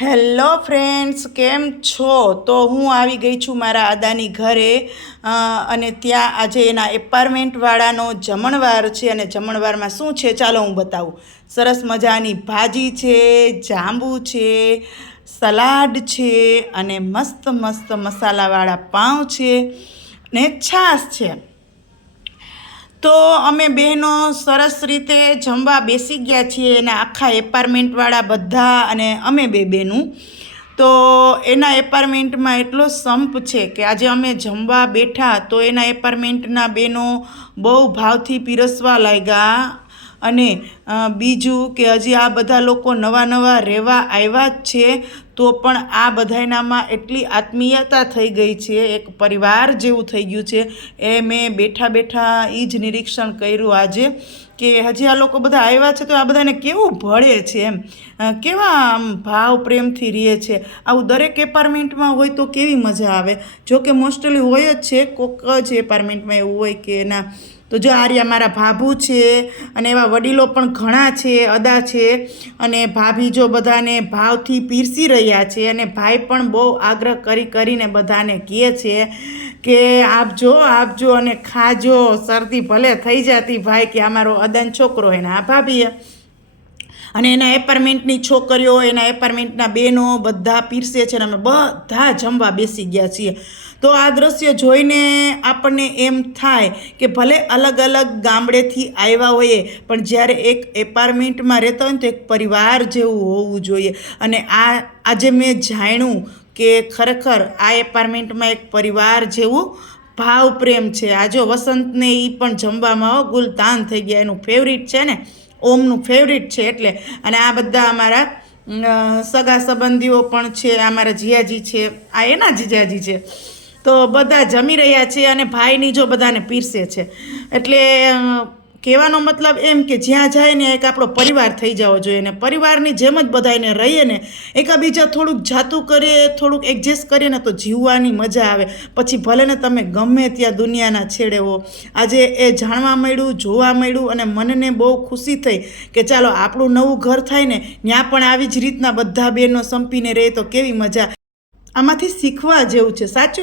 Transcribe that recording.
Hello friends, કેમ છો? તો હું આવી ગઈ છું મારા અદાની ઘરે અને ત્યાં આજે એના એપાર્ટમેન્ટવાળાનો જમણવાર છે અને જમણવારમાં શું છે ચાલો હું બતાવું. સરસ મજાની ભાજી છે, જાંબુ છે, સલાડ છે અને મસ્ત મસ્ત મસાલાવાળા પાઉં છે ને છાશ છે. તો અમે બહેનો સરસ રીતે જમવા બેસી ગયા છીએ એના આખા એપાર્ટમેન્ટવાળા બધા અને અમે બે બેનું તો એના એપાર્ટમેન્ટમાં એટલો સંપ છે કે આજે અમે જમવા બેઠા તો એના એપાર્ટમેન્ટના બેનો બહુ ભાવથી પીરસવા લાગ્યા અને બીજું કે હજી આ બધા લોકો નવા નવા રહેવા આવ્યા જ છે, તો પણ આ બધાયનામાં એટલી આત્મીયતા થઈ ગઈ છે, એક પરિવાર જેવું થઈ ગયું છે. એ મેં બેઠા બેઠા એ જ નિરીક્ષણ કર્યું આજે કે હજી આ લોકો બધા આવ્યા છે તો આ બધાને કેવું ભળે છે એમ? કેવા આમ ભાવ પ્રેમથી રહે છે? આવું દરેક એપાર્ટમેન્ટમાં હોય તો કેવી મજા આવે? જો કે મોસ્ટલી હોય જ છે, કોક જ એપાર્ટમેન્ટમાં એવું હોય કે ના, તો જો આર્યા મારા ભાભુ છે અને એવા વડીલો પણ ઘણા છે, અદા છે અને ભાભી જો બધાને ભાવથી પીરસી રહ્યા છે અને ભાઈ પણ બહુ આગ્રહ કરી કરીને બધાને કહે છે કે આપજો આપજો અને ખાજો, શરદી ભલે થઈ જતી ભાઈ કે અમારો અદાન છોકરો એને આ ભાભીએ અને એના એપાર્ટમેન્ટની છોકરીઓ, એના એપાર્ટમેન્ટના બહેનો બધા પીરસે છે અને અમે બધા જમવા બેસી ગયા છીએ. તો આ દ્રશ્ય જોઈને આપણને એમ થાય કે ભલે અલગ અલગ ગામડેથી આવ્યા હોઈએ, પણ જ્યારે એક એપાર્ટમેન્ટમાં રહેતા હોય ને તો એક પરિવાર જેવું હોવું જોઈએ. અને આ, આજે મેં જાણ્યું કે ખરેખર આ એપાર્ટમેન્ટમાં એક પરિવાર જેવું ભાવ પ્રેમ છે. આ જો વસંતને એ પણ જમવામાં ગુલતાન થઈ ગયા, એનું ફેવરિટ છે ને? ઓમનું ફેવરિટ છે એટલે. અને આ બધા અમારા સગા સંબંધીઓ પણ છે, આ જીજાજી છે, આ એના જીજાજી છે. તો બધા જમી રહ્યા છે અને ભાઈની જો બધાને પીરસે છે. એટલે કહેવાનો મતલબ એમ કે જ્યાં જાય ને એક આપણો પરિવાર થઈ જવો જોઈએ ને પરિવારની જેમ જ બધાને રહીએ ને, એકાબીજા થોડુંક જાતું કરીએ થોડુંક એડજસ્ટ કરીએ ને તો જીવવાની મજા આવે. પછી ભલે ને તમે ગમે ત્યાં દુનિયાના છેડે હો, આજે એ જાણવા મળ્યું, જોવા મળ્યું અને મનને બહુ ખુશી થઈ કે ચાલો આપણું નવું ઘર થાય ને, ત્યાં પણ આવી જ રીતના બધા બહેનો સંપીને રહે તો કેવી મજા. આમાંથી શીખવા જેવું છે. સાચું